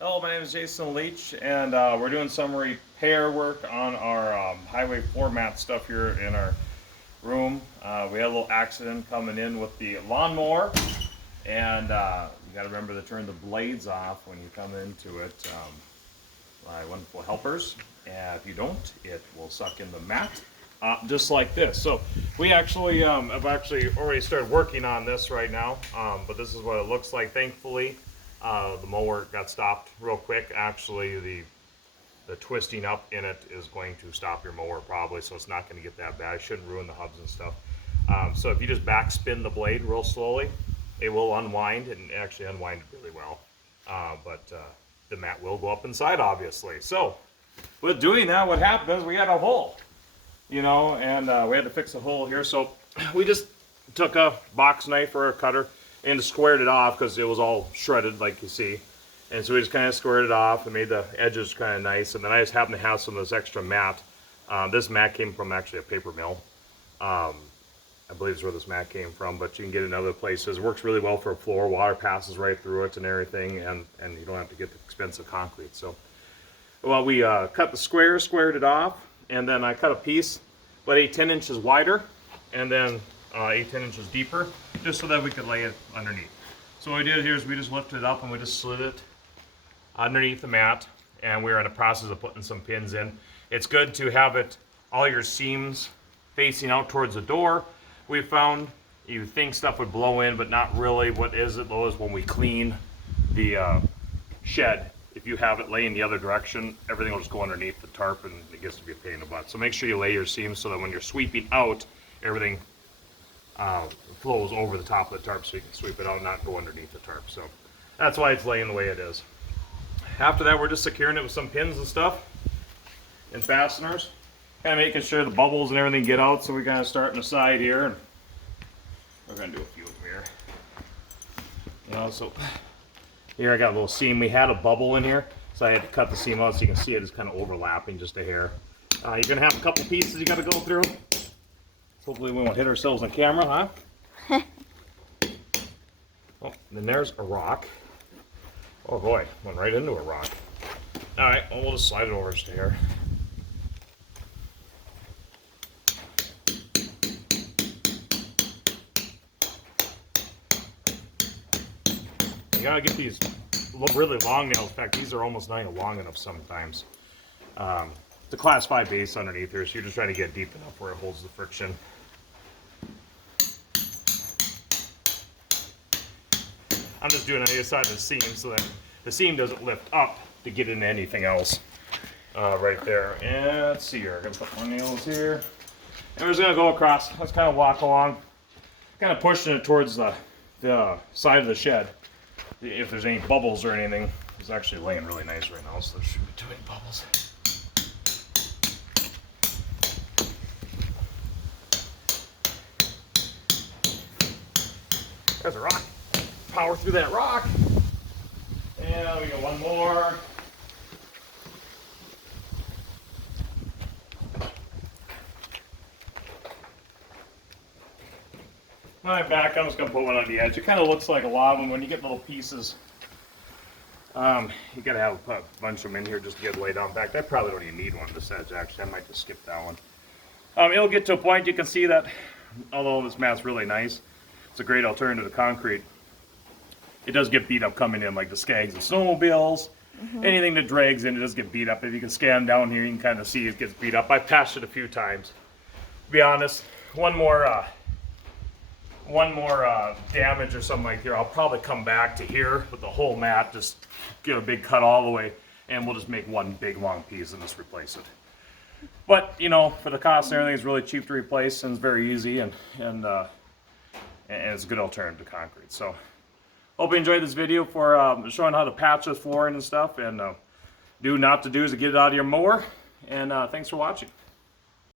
Hello, my name is Jason Leach, and we're doing some repair work on our Highway 4 mat stuff here in our room. We had a little accident coming in with the lawnmower, and you got to remember to turn the blades off when you come into it by wonderful helpers. And if you don't, it will suck in the mat, just like this. So we actually have already started working on this right now, but this is what it looks like. Thankfully, the mower got stopped real quick. Actually, the twisting up in it is going to stop your mower probably, so it's not going to get that bad. It shouldn't ruin the hubs and stuff. So if you just backspin the blade real slowly, it will unwind, and actually unwind really well. But the mat will go up inside, obviously. So with doing that, what happened is we had a hole, and we had to fix a hole here. So we just took a box knife or a cutter and squared it off because it was all shredded like you see. And so we just kind of squared it off and made the edges kind of nice. And then I just happened to have some of this extra mat. This mat came from actually a paper mill. I believe is where this mat came from, but you can get it in other places. It works really well for a floor. Water passes right through it and everything, and you don't have to get the expensive concrete. So, well, we cut the squared it off, and then I cut a piece, about 10 inches wider, and then 10 inches deeper, just so that we could lay it underneath. So what we did here is we just lifted it up and we just slid it underneath the mat, and we're in the process of putting some pins in. It's good to have it, all your seams facing out towards the door. We found you think stuff would blow in, but not really. What is it though is when we clean the shed, if you have it laying the other direction, everything will just go underneath the tarp and it gets to be a pain in the butt. So make sure you lay your seams so that when you're sweeping out, everything flows over the top of the tarp so you can sweep it out and not go underneath the tarp. So that's why it's laying the way it is. After that, we're just securing it with some pins and stuff and fasteners, kind of making sure the bubbles and everything get out. So we kind of start on the side here, and we're going to do a few of them here. So here I got a little seam. We had a bubble in here, so I had to cut the seam out so you can see it is kind of overlapping just a hair. You're going to have a couple pieces you got to go through. Hopefully we won't hit ourselves on camera, huh? Oh, then there's a rock. Oh boy, went right into a rock. Alright, well, we'll just slide it over just here. You gotta get these really long nails. In fact, these are almost not even long enough sometimes. It's a class 5 base underneath here, so you're just trying to get deep enough where it holds the friction. I'm just doing it on either side of the seam so that the seam doesn't lift up to get into anything else right there. And let's see here, I'm gonna put my nails here. And we're just gonna go across. Let's kind of walk along, kind of pushing it towards the side of the shed. If there's any bubbles or anything, it's actually laying really nice right now, so there shouldn't be too many bubbles. There's a rock. Power through that rock. And we got one more. Alright, back. I'm just going to put one on the edge. It kind of looks like a lot of them when you get little pieces. You got to have a bunch of them in here just to get laid down. In fact, I probably don't even need one this edge, actually. I might just skip that one. It'll get to a point you can see that, although this mat's really nice, it's a great alternative to concrete. It does get beat up coming in, like the skags of snowmobiles. Anything that drags in, it does get beat up. If you can scan down here, you can kind of see it gets beat up. I've patched it a few times. To be honest, one more damage or something like here, I'll probably come back to here with the whole mat, just get a big cut all the way, and we'll just make one big long piece and just replace it. But for the cost and everything, it's really cheap to replace and it's very easy, and it's a good alternative to concrete. So hope you enjoyed this video for showing how to patch the flooring and stuff, and do not to do is to get it out of your mower, and thanks for watching.